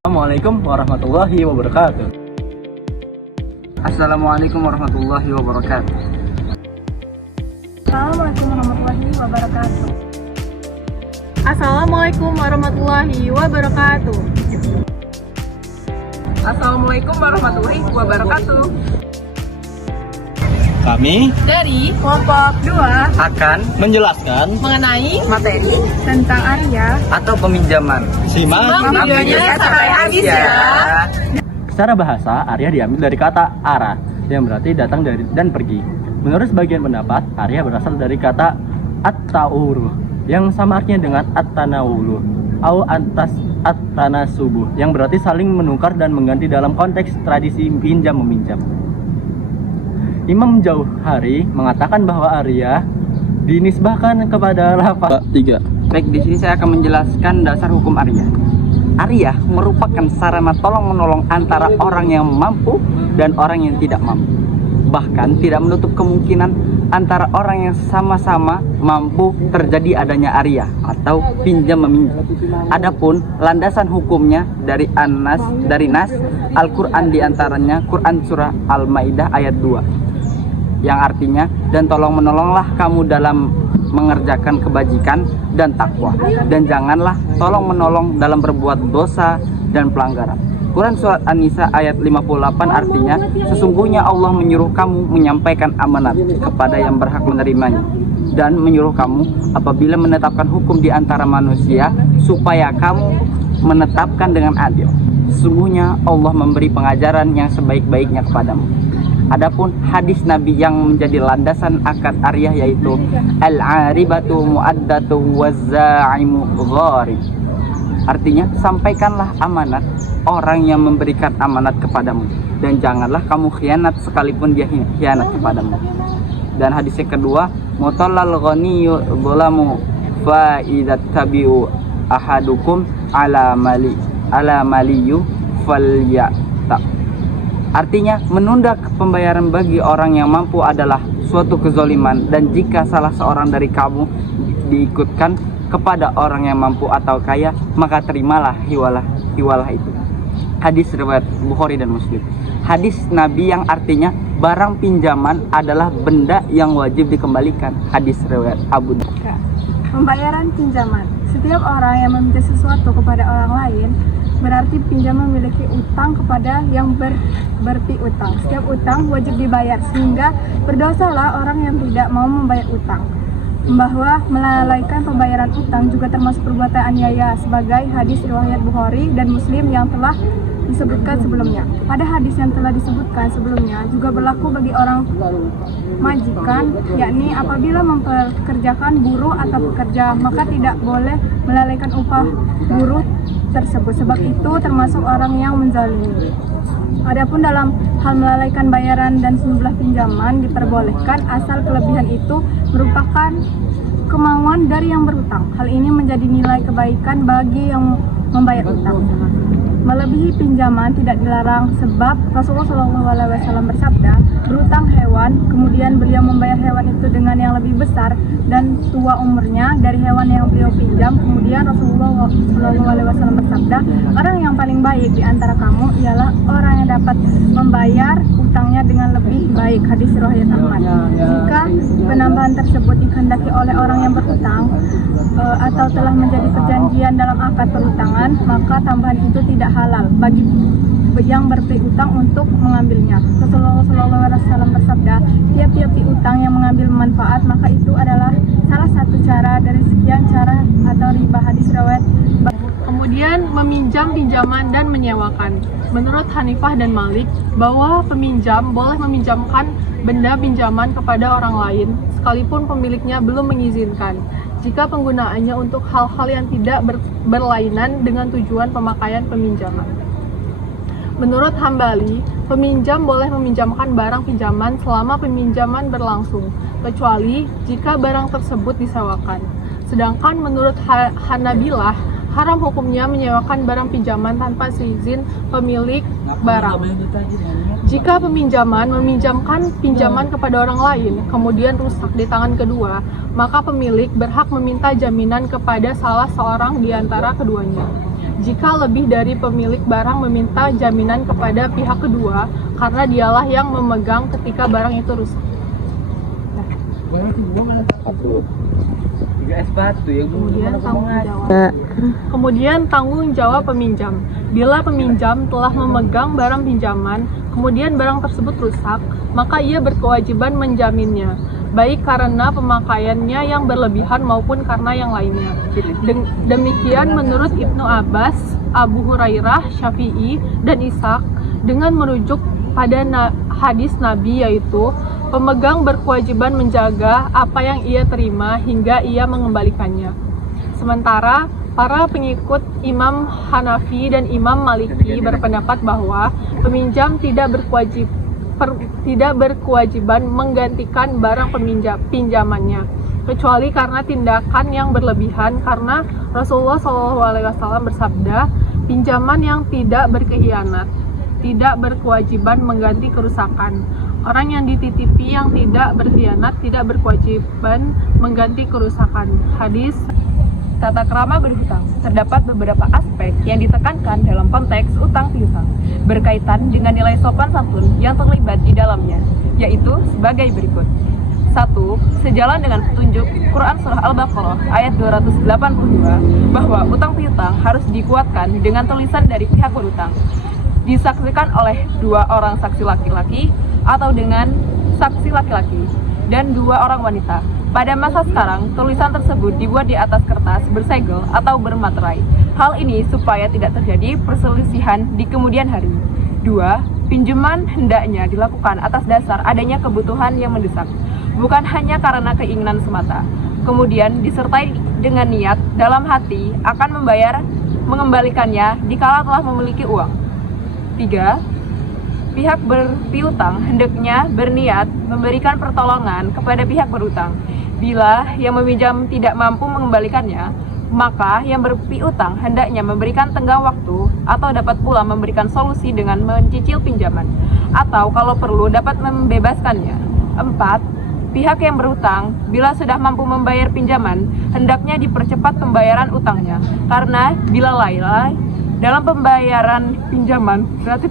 Assalamualaikum warahmatullahi wabarakatuh. Assalamualaikum warahmatullahi wabarakatuh. Assalamualaikum warahmatullahi wabarakatuh. Assalamualaikum warahmatullahi wabarakatuh. Assalamualaikum warahmatullahi wabarakatuh. Kami Dari kelompok 2 akan menjelaskan mengenai Materi Tentang Arya. atau peminjaman. simak videonya sampai habis ya. Secara bahasa, Arya diambil dari kata arah yang berarti datang dari dan pergi. Menurut sebagian pendapat, Arya berasal dari kata at-ta'uru yang sama artinya dengan at-tanawulu au at-tanasubuh yang berarti saling menukar dan mengganti dalam konteks tradisi pinjam meminjam. Imam Jauhari mengatakan bahwa Arya dinisbahkan kepada lafaz 3. Baik, di sini saya akan menjelaskan dasar hukum Arya. Arya merupakan sarana tolong-menolong antara orang yang mampu dan orang yang tidak mampu. Bahkan tidak menutup kemungkinan antara orang yang sama-sama mampu terjadi adanya Arya atau pinjam meminjam. Adapun landasan hukumnya dari Nas Al-Qur'an, diantaranya Quran surah Al-Maidah ayat 2 yang artinya, dan tolong menolonglah kamu dalam mengerjakan kebajikan dan takwa, dan janganlah tolong menolong dalam berbuat dosa dan pelanggaran. Quran surat An-Nisa ayat 58 artinya, sesungguhnya Allah menyuruh kamu menyampaikan amanat kepada yang berhak menerimanya, dan menyuruh kamu apabila menetapkan hukum di antara manusia supaya kamu menetapkan dengan adil. Sesungguhnya Allah memberi pengajaran yang sebaik-baiknya kepadamu. Adapun hadis Nabi yang menjadi landasan akad Arya yaitu al-aribatu mu'addatu waz-za'imu gharib. Artinya, sampaikanlah amanat orang yang memberikan amanat kepadamu, dan janganlah kamu khianat sekalipun dia khianat kepadamu. Dan hadis yang kedua, mutallal ghaniyyu dhulamu fa idza tabi'u ahadukum ala maliyu falyata. Artinya, menunda pembayaran bagi orang yang mampu adalah suatu kezoliman, dan jika salah seorang dari kamu diikutkan kepada orang yang mampu atau kaya, maka terimalah hiwalah itu. Hadis riwayat Bukhari dan Muslim. Hadis Nabi yang artinya barang pinjaman adalah benda yang wajib dikembalikan. Hadis riwayat Abu Daud. Pembayaran pinjaman. Setiap orang yang meminta sesuatu kepada orang lain berarti pinjam memiliki utang kepada yang berpiutang. Setiap utang wajib dibayar, sehingga berdosalah orang yang tidak mau membayar utang. Bahwa melalaikan pembayaran utang juga termasuk perbuatan aniaya, sebagai hadis riwayat Bukhari dan Muslim yang telah disebutkan sebelumnya. Pada hadis yang telah disebutkan sebelumnya juga berlaku bagi orang majikan, yakni apabila mempekerjakan buruh atau pekerja, maka tidak boleh melalaikan upah buruh tersebut, sebab itu termasuk orang yang menzalimi. Adapun dalam hal melalaikan bayaran dan sejumlah pinjaman diperbolehkan asal kelebihan itu merupakan kemauan dari yang berutang. Hal ini menjadi nilai kebaikan bagi yang membayar utang. Melebihi pinjaman tidak dilarang, sebab Rasulullah SAW bersabda, berutang hewan, kemudian beliau membayar hewan itu dengan yang lebih besar dan tua umurnya dari hewan yang beliau pinjam. Kemudian Rasulullah SAW bersabda, orang yang paling baik di antara kamu ialah orang yang dapat membayar utangnya dengan lebih baik. Hadis riwayat Ahmad. Jika penambahan tersebut dikehendaki oleh orang yang berutang atau telah menjadi perjanjian dalam akad perutangan, maka tambahan itu tidak halal bagi yang berpiutang untuk mengambilnya. Rasulullah SAW bersabda, tiap-tiap piutang yang mengambil manfaat, maka itu adalah salah satu cara dari sekian cara atau riba. Hadis riwayat. Kemudian meminjam pinjaman dan menyewakan. Menurut Hanifah dan Malik, bahwa peminjam boleh meminjamkan benda pinjaman kepada orang lain sekalipun pemiliknya belum mengizinkan, jika penggunaannya untuk hal-hal yang tidak berlainan dengan tujuan pemakaian peminjaman. Menurut Hambali, peminjam boleh meminjamkan barang pinjaman selama peminjaman berlangsung, kecuali jika barang tersebut disewakan. Sedangkan menurut Hanabilah, haram hukumnya menyewakan barang pinjaman tanpa seizin pemilik barang. Jika meminjamkan pinjaman kepada orang lain, kemudian rusak di tangan kedua, maka pemilik berhak meminta jaminan kepada salah seorang di antara keduanya. jika lebih dari pemilik barang meminta jaminan kepada pihak kedua karena dialah yang memegang ketika barang itu rusak. Kemudian tanggung jawab peminjam. Bila peminjam telah memegang barang pinjaman, kemudian barang tersebut rusak, maka ia berkewajiban menjaminnya, baik karena pemakaiannya yang berlebihan maupun karena yang lainnya. Demikian menurut Ibnu Abbas, Abu Hurairah, Syafi'i, dan Ishaq dengan merujuk pada hadis Nabi, yaitu pemegang berkewajiban menjaga apa yang ia terima hingga ia mengembalikannya. Sementara para pengikut Imam Hanafi dan Imam Maliki berpendapat bahwa peminjam tidak berkewajiban menggantikan barang pinjamannya, kecuali karena tindakan yang berlebihan, karena Rasulullah SAW bersabda, pinjaman yang tidak berkhianat tidak berkewajiban mengganti kerusakan. Orang yang dititipi yang tidak berkhianat tidak berkewajiban mengganti kerusakan. Hadis. Tata krama berhutang. Terdapat beberapa aspek yang ditekankan dalam konteks utang piutang berkaitan dengan nilai sopan santun yang terlibat di dalamnya, yaitu sebagai berikut. 1. Sejalan dengan petunjuk Quran Surah Al-Baqarah ayat 282 bahwa utang piutang harus dikuatkan dengan tulisan dari pihak berutang, disaksikan oleh 2 orang saksi laki-laki atau dengan saksi laki-laki dan 2 orang wanita. Pada masa sekarang, tulisan tersebut dibuat di atas kertas bersegel atau bermaterai. Hal ini supaya tidak terjadi perselisihan di kemudian hari. 2. Pinjaman hendaknya dilakukan atas dasar adanya kebutuhan yang mendesak, bukan hanya karena keinginan semata. Kemudian disertai dengan niat dalam hati akan mengembalikannya dikala telah memiliki uang. 3. Pihak berpiutang hendaknya berniat memberikan pertolongan kepada pihak berutang. Bila yang meminjam tidak mampu mengembalikannya, maka yang berpiutang hendaknya memberikan tenggang waktu atau dapat pula memberikan solusi dengan mencicil pinjaman, atau kalau perlu dapat membebaskannya. 4. Pihak yang berutang bila sudah mampu membayar pinjaman, hendaknya dipercepat pembayaran utangnya, karena bila lalai dalam pembayaran pinjaman berarti